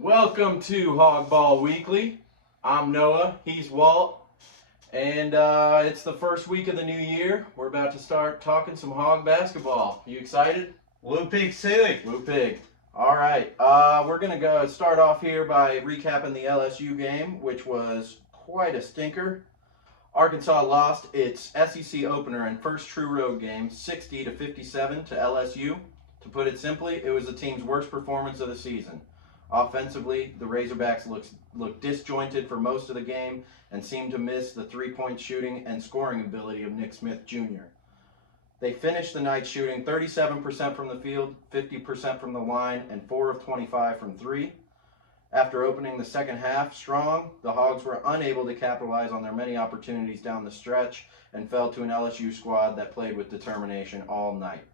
Welcome to Hawgball Weekly. I'm Noah, he's Walt, and it's the first week of the new year. We're about to start talking some hog basketball. You excited? Woo Pig Suey. Woo pig. All right, we're going to go start off here by recapping the LSU game, which was quite a stinker. Arkansas lost its SEC opener and first true road game 60 to 57 to LSU. To put it simply, it was the team's worst performance of the season. Offensively, the Razorbacks looked disjointed for most of the game and seemed to miss the three-point shooting and scoring ability of Nick Smith Jr. They finished the night shooting 37% from the field, 50% from the line, and 4 of 25 from 3. After opening the second half strong, the Hogs were unable to capitalize on their many opportunities down the stretch and fell to an LSU squad that played with determination all night.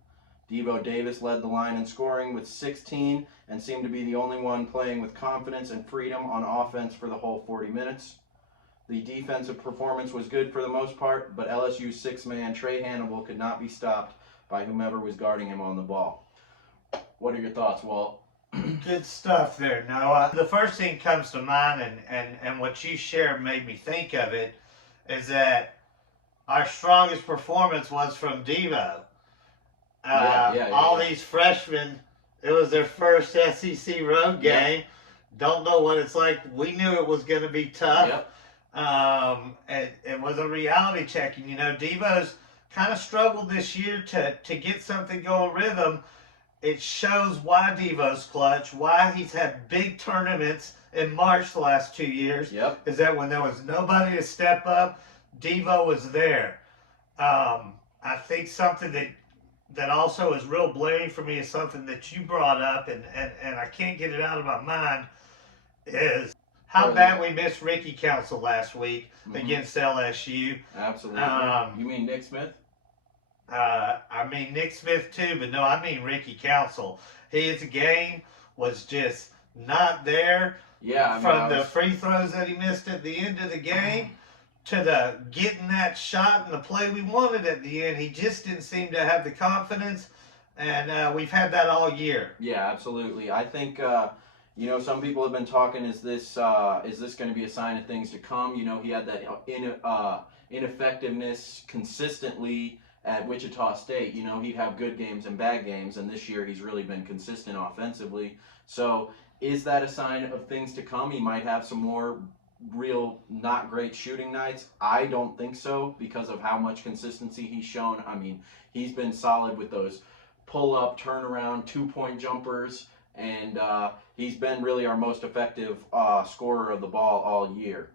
Devo Davis led the line in scoring with 16 and seemed to be the only one playing with confidence and freedom on offense for the whole 40 minutes. The defensive performance was good for the most part, but LSU's six-man Trey Hannibal could not be stopped by whomever was guarding him on the ball. What are your thoughts, Walt? Good stuff there, Noah. The first thing comes to mind, and what you shared made me think of it, is that our strongest performance was from Devo. All these freshmen, it was their first SEC road game. Don't know what it's like. We knew it was going to be tough. It was a reality check. And, Devo's kind of struggled this year to get something going rhythm. It shows why Devo's clutch, why he's had big tournaments in March the last 2 years. Is that when there was nobody to step up, Devo was there. I think something that also is real blaring for me is something that you brought up, and I can't get it out of my mind, is how bad we missed Ricky Council last week against LSU. Absolutely. You mean Nick Smith? I mean Nick Smith too, but no, I mean Ricky Council. His game was just not there. From the free throws that he missed at the end of the game to the getting that shot and the play we wanted at the end, he just didn't seem to have the confidence, and we've had that all year. Yeah, absolutely. I think some people have been talking. Is this going to be a sign of things to come? He had that ineffectiveness consistently at Wichita State. He'd have good games and bad games, and this year he's really been consistent offensively. So is that a sign of things to come? He might have some more real not great shooting nights. I don't think so, because of how much consistency he's shown. I mean, he's been solid with those pull-up, turnaround, two-point jumpers, and he's been really our most effective scorer of the ball all year.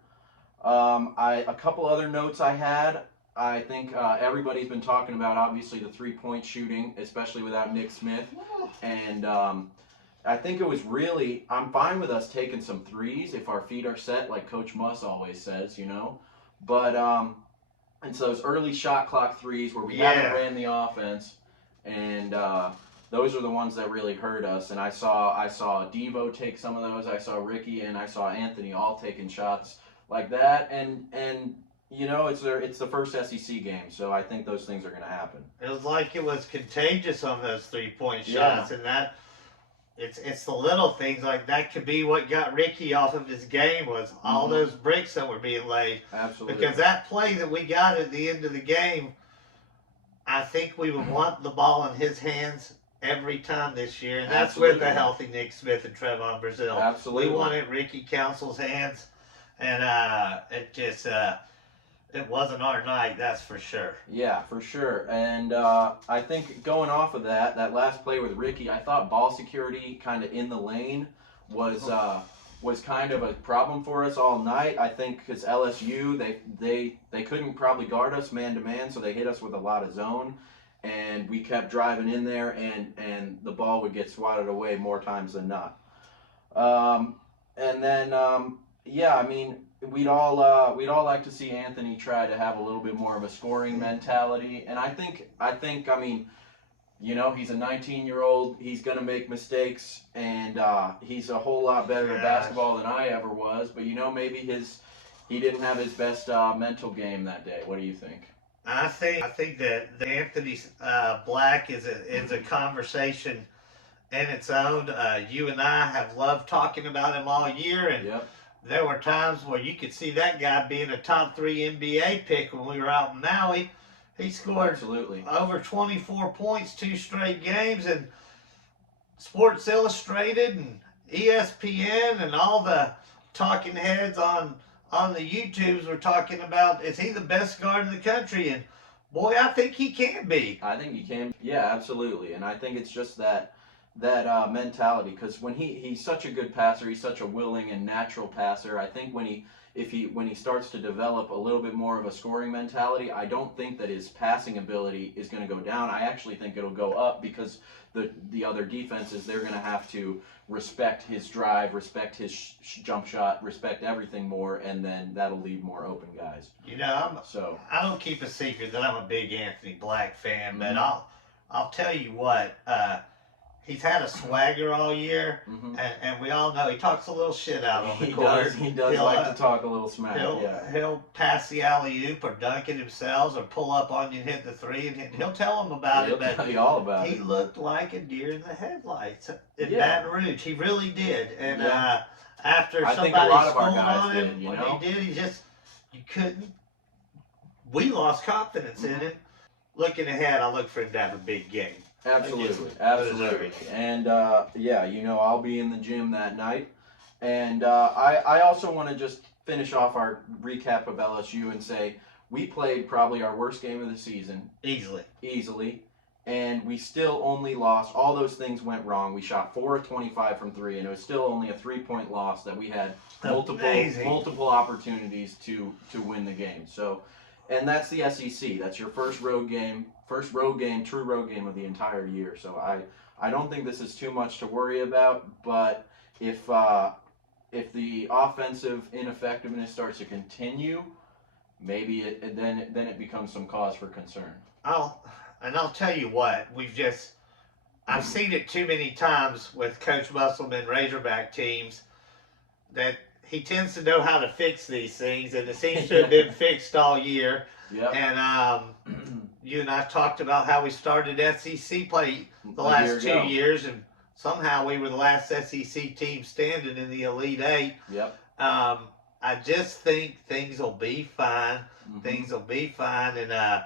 A couple other notes I had. I think everybody's been talking about, obviously, the three-point shooting, especially without Nick Smith. And I think it was really, I'm fine with us taking some threes if our feet are set, like Coach Muss always says, But, and so those early shot clock threes where we haven't ran the offense, and those are the ones that really hurt us. And I saw Devo take some of those. I saw Ricky and I saw Anthony all taking shots like that. And it's the first SEC game, so I think those things are going to happen. It was like it was contagious on those three-point shots, and that it's the little things like that could be what got Ricky off of his game, was all those bricks that were being laid. Absolutely. Because that play that we got at the end of the game, I think we would want the ball in his hands every time this year, and that's with a healthy Nick Smith and Trevon Brazile. Absolutely. We wanted Ricky Council's hands, and it just it wasn't our night, that's for sure. Yeah, for sure. And I think going off of that last play with Ricky, I thought ball security kind of in the lane was kind of a problem for us all night. I think because LSU, they couldn't probably guard us man to man, so they hit us with a lot of zone, and we kept driving in there, and the ball would get swatted away more times than not. And then I mean, we'd all like to see Anthony try to have a little bit more of a scoring mentality, and I think I mean, he's a 19-year-old. He's gonna make mistakes, and he's a whole lot better at basketball than I ever was. But maybe he didn't have his best mental game that day. What do you think? I think that Anthony Black is a conversation in its own. You and I have loved talking about him all year, and Yep. there were times where you could see that guy being a top 3 NBA pick when we were out in Maui. He scored Absolutely. over 24 points 2 straight games, and Sports Illustrated and ESPN and all the talking heads on the YouTubes were talking about, is he the best guard in the country? And boy, I think he can be. I think he can. Yeah, absolutely. And I think it's just that mentality, because he's such a good passer, he's such a willing and natural passer. I think when he starts to develop a little bit more of a scoring mentality, I don't think that his passing ability is going to go down. I actually think it'll go up, because the other defenses, they're going to have to respect his drive, respect his jump shot, respect everything more, and then that'll leave more open guys. You know, So I don't keep a secret that I'm a big Anthony Black fan, but Mhm. I'll tell you what. He's had a swagger all year, and we all know he talks a little shit out on the court. He does He'll, like to talk a little smack. He'll pass the alley oop or dunk it himself or pull up on you and hit the three, and he'll tell them about He'll it. But tell you all about he it. looked like a deer in the headlights in Yeah. Baton Rouge. He really did. And Yeah. after I think somebody a lot of our scolded guys on him, did, you when know? he did, you couldn't. We lost confidence in him. Looking ahead, I look for him to have a big game. Absolutely, Against absolutely. Missouri. And yeah, I'll be in the gym that night. And I also want to just finish off our recap of LSU and say we played probably our worst game of the season Easily. and we still only lost. All those things went wrong. We shot 4 of 25 from three, and it was still only a 3-point loss that we had Amazing. multiple opportunities to win the game. So, and that's the SEC. That's your first road game, true road game of the entire year. So I don't think this is too much to worry about. But if the offensive ineffectiveness starts to continue, maybe then it becomes some cause for concern. I'll tell you what, I've seen it too many times with Coach Musselman Razorback teams that he tends to know how to fix these things, and it seems to have been fixed all year. Yep. And you and I talked about how we started SEC play the last 2 years, and somehow we were the last SEC team standing in the Elite Eight. Yep. I just think things will be fine. Things will be fine, and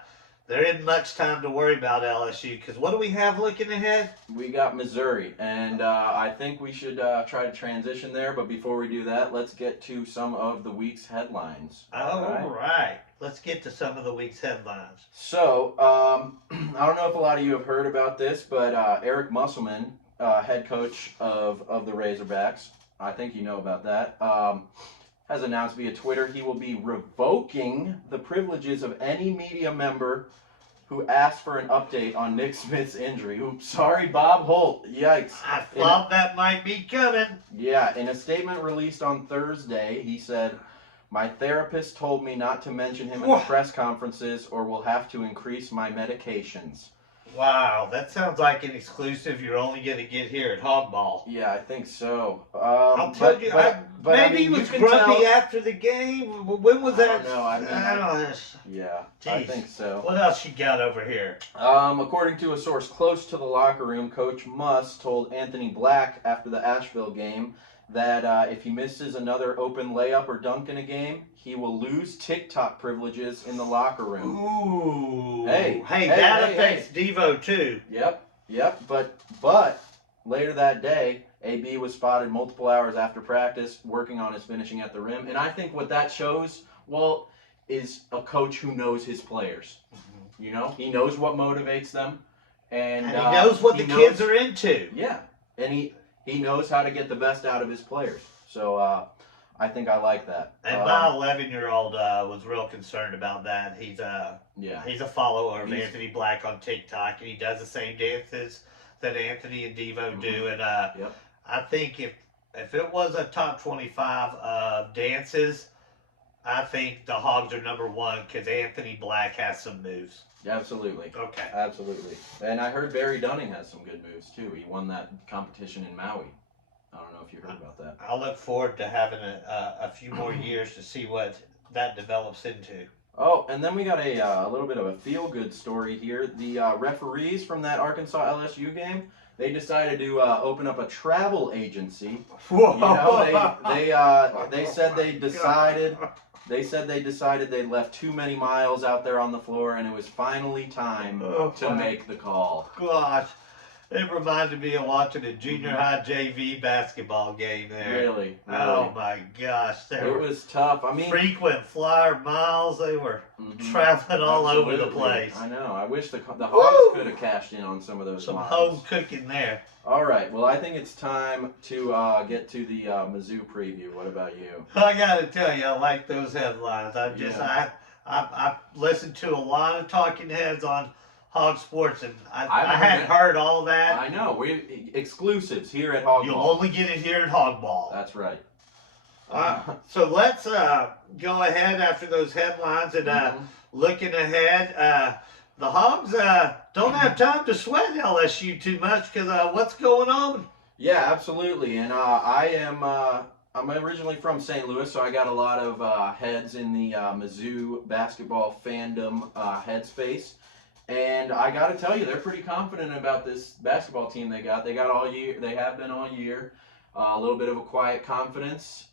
there isn't much time to worry about LSU, because what do we have looking ahead? We got Missouri, and I think we should try to transition there. But before we do that, let's get to some of the week's headlines. All right. Let's get to some of the week's headlines. So, I don't know if a lot of you have heard about this, but Eric Musselman, head coach of the Razorbacks, I think you know about that, has announced via Twitter he will be revoking the privileges of any media member who asked for an update on Nick Smith's injury. Oops, sorry, Bob Holt. Yikes. I thought that might be coming. Yeah, in a statement released on Thursday, he said, "My therapist told me not to mention him in the press conferences or we'll have to increase my medications." Wow, that sounds like an exclusive you're only going to get here at Hawgball. Yeah, I think so. I'll tell you, maybe he was grumpy after the game. When was that? I don't know. I don't know. Yeah, Jeez. I think so. What else you got over here? According to a source close to the locker room, Coach Muss told Anthony Black after the Asheville game that if he misses another open layup or dunk in a game, he will lose TikTok privileges in the locker room. Ooh. Hey, that affects Devo too. Yep. But later that day, AB was spotted multiple hours after practice working on his finishing at the rim. And I think what that shows, Walt, is a coach who knows his players. Mm-hmm. You know, he knows what motivates them. And he knows what the kids are into. Yeah. And he knows how to get the best out of his players. So I think I like that. And my 11-year-old was real concerned about that. He's a follower of Anthony Black on TikTok, and he does the same dances that Anthony and Devo do. And I think if it was a top 25 of dances, I think the Hogs are number one because Anthony Black has some moves. Absolutely. Okay. Absolutely. And I heard Barry Dunning has some good moves too. He won that competition in Maui. I don't know if you heard about that. I look forward to having a few more years to see what that develops into. Oh, and then we got a little bit of a feel-good story here. The referees from that Arkansas LSU game, they decided to open up a travel agency. Whoa. You know, they said they decided they left too many miles out there on the floor, and it was finally time to make the call. Gosh, it reminded me of watching a junior high JV basketball game there. Really? Oh my gosh, it was tough. I mean, frequent flyer miles. They were traveling all over the place. I know. I wish the Hogs could have cashed in on some of those. Some miles. home cooking there. All right. Well, I think it's time to get to the Mizzou preview. What about you? I gotta tell you, I like those headlines. I listened to a lot of talking heads on Hog Sports, and I hadn't heard all that. I know. We exclusives here at Hawgball. You'll only get it here at Hawgball. That's right. So let's go ahead after those headlines and looking ahead. The Hogs don't have time to sweat LSU too much because what's going on? Yeah, absolutely. And I'm originally from St. Louis, so I got a lot of heads in the Mizzou basketball fandom headspace. And I got to tell you, they're pretty confident about this basketball team they got. They got all year. They have been all year. A little bit of a quiet confidence.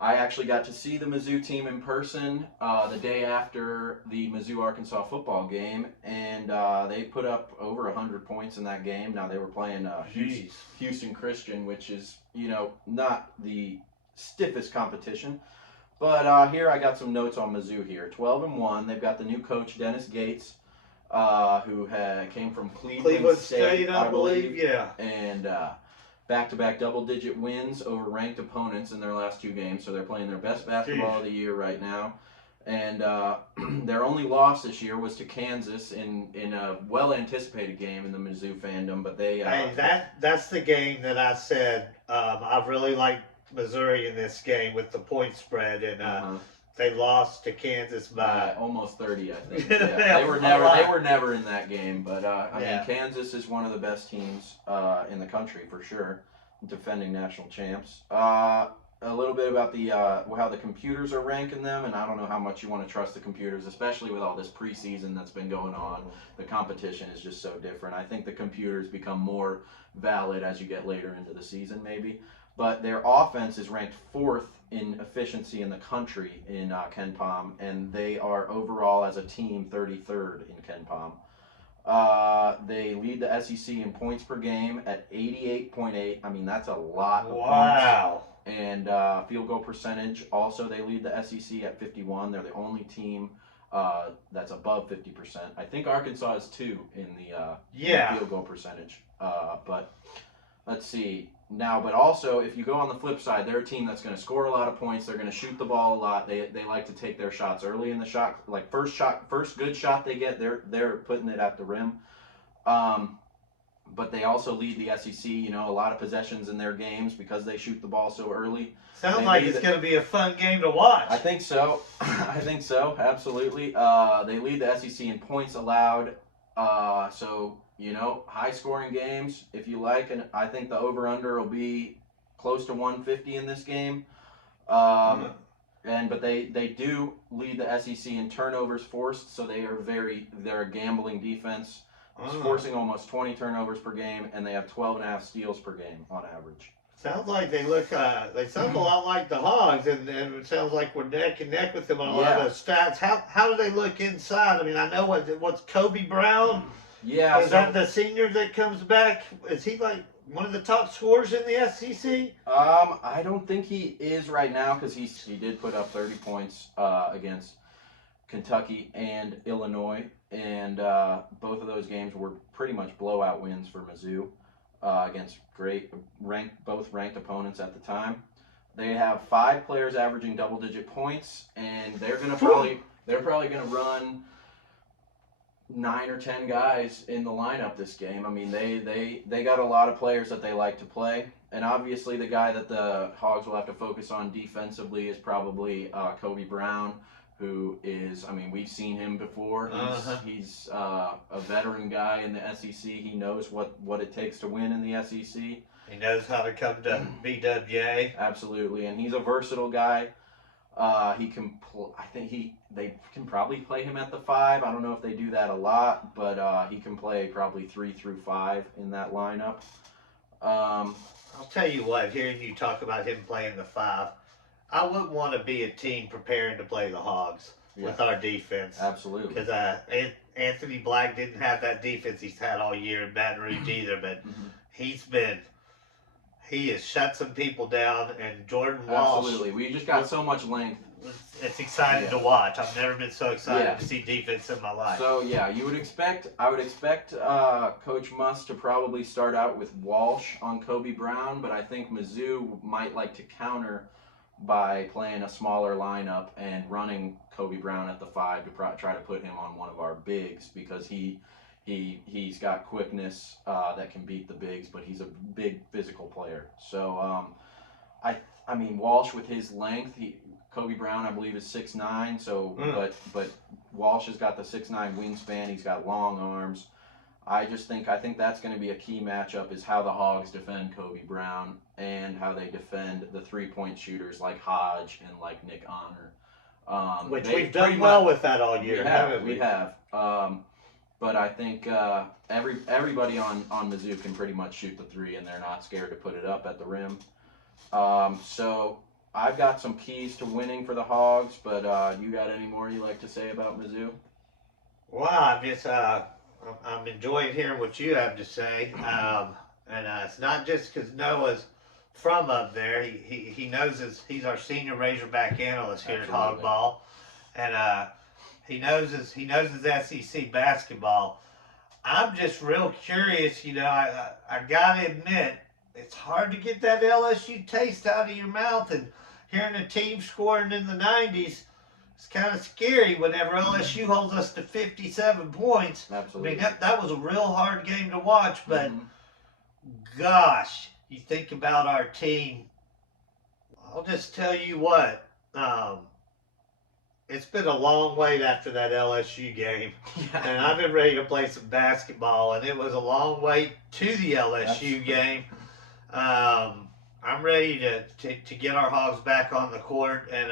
I actually got to see the Mizzou team in person the day after the Mizzou-Arkansas football game, and they put up over 100 points in that game. Now, they were playing Houston Christian, which is, not the stiffest competition. But here I got some notes on Mizzou here. 12-1. They've got the new coach, Dennis Gates, who came from Cleveland State, I believe. Yeah. And back-to-back double-digit wins over ranked opponents in their last two games, so they're playing their best basketball of the year right now. And their only loss this year was to Kansas in a well-anticipated game in the Mizzou fandom, but they... that's the game that I said I really like Missouri in this game with the point spread, and they lost to Kansas by almost 30, I think. Yeah. They were never in that game, but I mean, Kansas is one of the best teams in the country for sure, defending national champs. A little bit about the how the computers are ranking them, and I don't know how much you want to trust the computers, especially with all this preseason that's been going on. The competition is just so different. I think the computers become more valid as you get later into the season, maybe. But their offense is ranked 4th in efficiency in the country in KenPom, and they are overall as a team 33rd in KenPom. They lead the SEC in points per game at 88.8. I mean, that's a lot of points. And field goal percentage, also they lead the SEC at 51. They're the only team that's above 50%. I think Arkansas is 2 in the field goal percentage. But let's see. Now, but also, if you go on the flip side, they're a team that's going to score a lot of points. They're going to shoot the ball a lot. They like to take their shots early in the shot. Like first good shot they get, they're putting it at the rim. But they also lead the SEC. A lot of possessions in their games because they shoot the ball so early. Sounds like it's going to be a fun game to watch. I think so. Absolutely. They lead the SEC in points allowed. So. High-scoring games, if you like, and I think the over/under will be close to 150 in this game. But they do lead the SEC in turnovers forced, so they're a gambling defense, forcing almost 20 turnovers per game, and they have 12.5 steals per game on average. Sounds like they look. They sound a lot like the Hogs, and it sounds like we're neck and neck with them on a lot of those stats. How do they look inside? I mean, I know what's Kobe Brown. Yeah, is that the senior that comes back? Is he like one of the top scorers in the SEC? I don't think he is right now because he did put up 30 points against Kentucky and Illinois, and both of those games were pretty much blowout wins for Mizzou against both ranked opponents at the time. They have 5 players averaging double-digit points, and they're probably gonna run 9 or 10 guys in the lineup this game. I mean, they got a lot of players that they like to play, and obviously the guy that the Hogs will have to focus on defensively is probably Kobe Brown, who is, I mean, we've seen him before. He's a veteran guy in the SEC. He knows what it takes to win in the SEC. He knows how to come to BWA. Absolutely, and he's a versatile guy. He can. I think they can probably play him at the 5. I don't know if they do that a lot, but he can play probably 3 through 5 in that lineup. I'll tell you what. Hearing you talk about him playing the 5, I wouldn't want to be a team preparing to play the Hogs with our defense. Absolutely. Because Anthony Black didn't have that defense he's had all year in Baton Rouge either, but he has shut some people down, and Jordan Walsh. Absolutely. We just got so much length. It's exciting to watch. I've never been so excited to see defense in my life. So yeah, I would expect Coach Muss to probably start out with Walsh on Kobe Brown, but I think Mizzou might like to counter by playing a smaller lineup and running Kobe Brown at the 5 to try to put him on one of our bigs, because he's got quickness that can beat the bigs, but he's a big physical player. So I mean Walsh with his length, Kobe Brown I believe is 6'9", so but Walsh has got the 6'9" wingspan. He's got long arms. I think that's going to be a key matchup, is how the Hogs defend Kobe Brown and how they defend the 3-point shooters like Hodge and like Nick Honor. Which we've done well with that all year, haven't we? We have. But I think everybody on Mizzou can pretty much shoot the 3, and they're not scared to put it up at the rim. So I've got some keys to winning for the Hogs, but you got any more you like to say about Mizzou? Well, I'm enjoying hearing what you have to say, and it's not just because Noah's from up there. He knows he's our senior Razorback analyst here at Hawgball, and he knows his SEC basketball. I'm just real curious. I gotta admit, it's hard to get that LSU taste out of your mouth, and hearing a team scoring in the 90s. It's kind of scary whenever LSU holds us to 57 points. Absolutely. I mean, that was a real hard game to watch, but gosh, you think about our team. I'll just tell you what, it's been a long wait after that LSU game, and I've been ready to play some basketball, and it was a long wait to the LSU game. I'm ready to get our Hogs back on the court and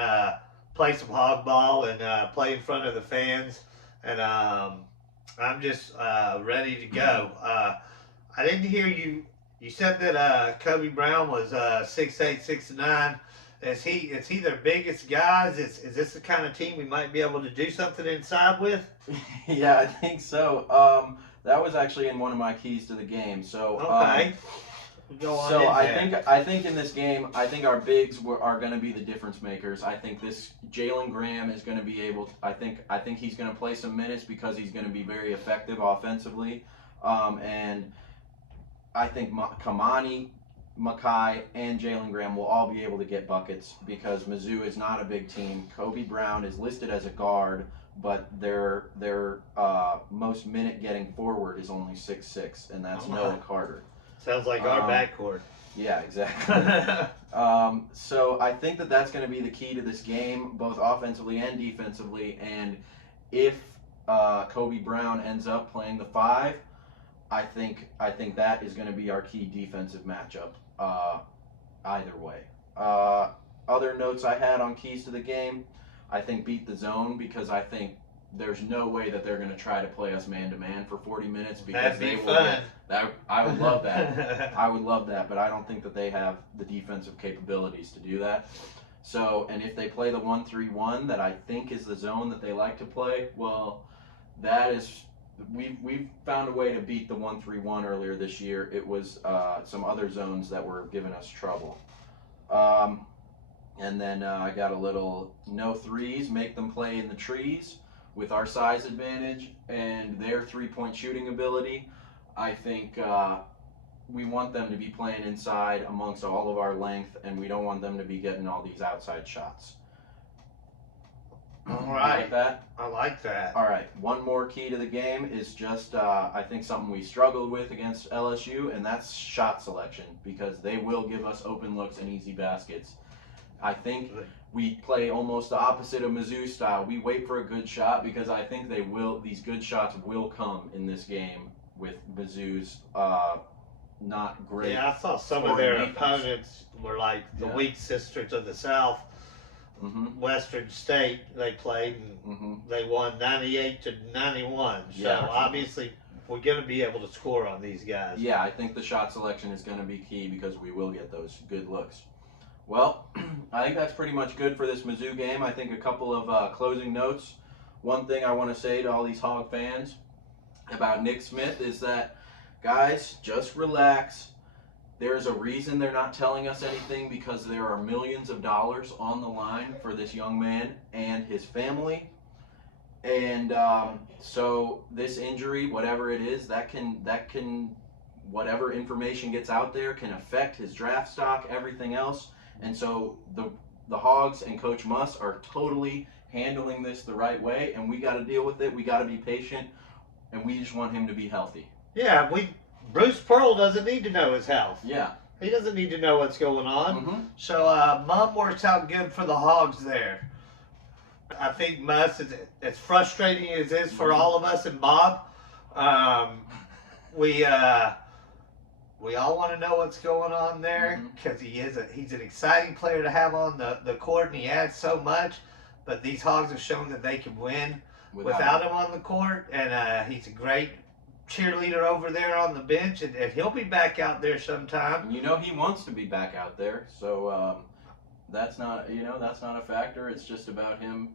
play some hog ball and play in front of the fans, and I'm just ready to go. I didn't hear you. You said that Kobe Brown was 6'8", 6'9". Is he their biggest guy? Is this the kind of team we might be able to do something inside with? Yeah, I think so. That was actually in one of my keys to the game. So okay. So I think in this game, I think our bigs are going to be the difference makers. I think this Jalen Graham is going to be able. I think he's going to play some minutes because he's going to be very effective offensively, and I think Kamani, Makai, and Jalen Graham will all be able to get buckets because Mizzou is not a big team. Kobe Brown is listed as a guard, but their most minute getting forward is only 6'6", and that's Noah Carter. Sounds like our backcourt. Yeah, exactly. So I think that's going to be the key to this game, both offensively and defensively. And if Kobe Brown ends up playing the 5, I think that is going to be our key defensive matchup. Either way. Other notes I had on keys to the game, I think beat the zone, because I think there's no way that they're going to try to play us man-to-man for 40 minutes because that'd be fun. I would love that. I would love that, but I don't think that they have the defensive capabilities to do that. So, and if they play the 1-3-1 that I think is the zone that they like to play, well, that is we've found a way to beat the 1-3-1 earlier this year. It was some other zones that were giving us trouble. And then I got a little no threes, make them play in the trees. With our size advantage and their 3-point shooting ability, I think we want them to be playing inside amongst all of our length, and we don't want them to be getting all these outside shots. All right. Like that? I like that. All right. One more key to the game is just, I think, something we struggled with against LSU, and that's shot selection, because they will give us open looks and easy baskets. I think we play almost the opposite of Mizzou style. We wait for a good shot because I think these good shots will come in this game with Mizzou's not great. Yeah, I saw some of their opponents were like the weak sisters of the South. Western State they played, and they won 98-91. So Yeah. obviously we're going to be able to score on these guys. Yeah, I think the shot selection is going to be key because we will get those good looks. Well, I think that's pretty much good for this Mizzou game. I think a couple of closing notes. One thing I want to say to all these Hog fans about Nick Smith is that, guys, just relax. There's a reason they're not telling us anything, because there are millions of dollars on the line for this young man and his family. And so this injury, whatever it is, that can whatever information gets out there can affect his draft stock, everything else. And so the Hogs and Coach Muss are totally handling this the right way, and we got to deal with it. We got to be patient, and we just want him to be healthy. Yeah, Bruce Pearl doesn't need to know his health. Yeah. He doesn't need to know what's going on. So Mom works out good for the Hogs there. I think Muss, as frustrating as it is for all of us and Bob, we all want to know what's going on there, because he's an exciting player to have on the court, and he adds so much. But these Hogs have shown that they can win without him on the court, and he's a great cheerleader over there on the bench, and he'll be back out there sometime. You know, he wants to be back out there, so that's not a factor. It's just about him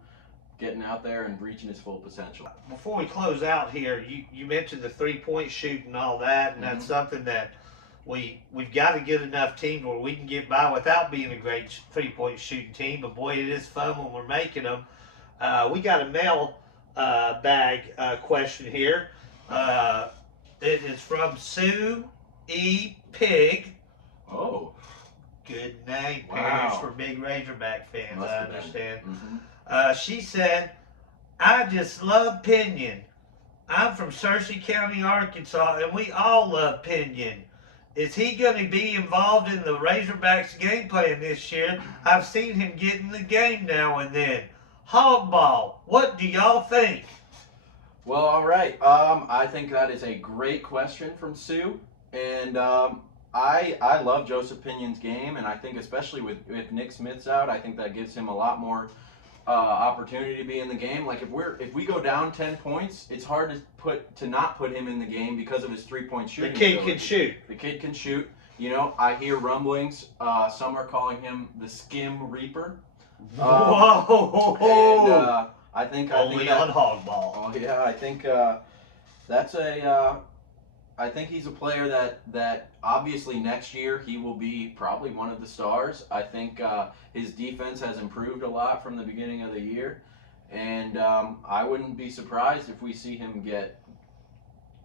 getting out there and reaching his full potential. Before we close out here, you mentioned the 3-point shoot and all that, and that's something that we've got to get enough team where we can get by without being a great 3-point shooting team. But boy, it is fun when we're making them. We got a mail bag question here. It is from Sue E. Pig. Oh. Good name. Wow. Parents for big Razorback fans, Must I have been. understand. She said, I just love Pinion. I'm from Searcy County, Arkansas, and we all love Pinion. Is he going to be involved in the Razorbacks game plan this year? I've seen him get in the game now and then. Hawgball, what do y'all think? Well, all right. I think that is a great question from Sue, and I love Joseph Pinion's game, and I think especially with Nick Smith's out, I think that gives him a lot more opportunity to be in the game. Like if we go down 10 points, it's hard to not put him in the game because of his 3-point shooting. The kid ability. can shoot. The kid can shoot. You know, I hear rumblings. Some are calling him the Skim Reaper. Whoa! And I think Only that, on Hawgball. Oh yeah, I think I think he's a player that obviously next year he will be probably one of the stars. I think his defense has improved a lot from the beginning of the year, and I wouldn't be surprised if we see him get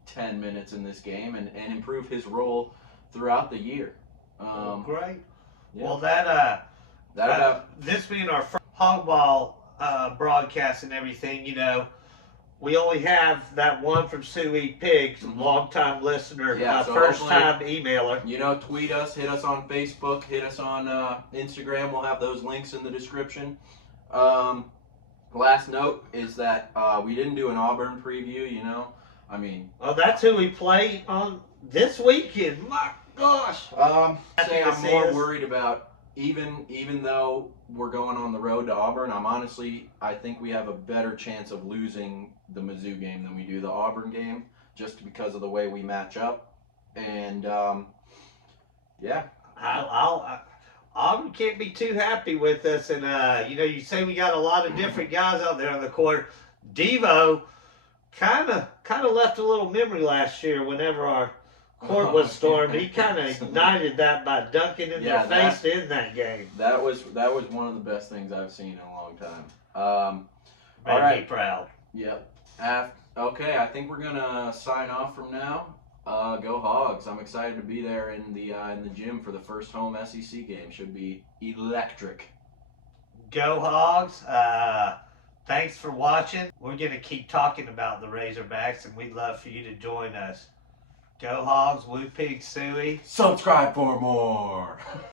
10 minutes in this game and improve his role throughout the year. Great. Yeah. Well, this being our first Hawgball broadcast and everything, you know, we only have that one from Sue E. Pig, long-time listener, so first-time emailer. You know, tweet us, hit us on Facebook, hit us on Instagram. We'll have those links in the description. Last note is that we didn't do an Auburn preview, you know. I mean... Oh, that's who we play on this weekend. My gosh! I'm more worried about, even though we're going on the road to Auburn, I think we have a better chance of losing the Mizzou game than we do the Auburn game, just because of the way we match up. And yeah, Auburn can't be too happy with us. And you know, you say we got a lot of different guys out there on the court. Devo kind of left a little memory last year whenever our court was stormed. He kind of ignited that by dunking in their face to end that game. That was one of the best things I've seen in a long time. Made all right, me proud. Yep. Okay, I think we're gonna sign off from now. Go Hogs! I'm excited to be there in the gym for the first home SEC game. Should be electric. Go Hogs! Thanks for watching. We're gonna keep talking about the Razorbacks, and we'd love for you to join us. Go Hogs! Woo Pig Suey! Subscribe for more.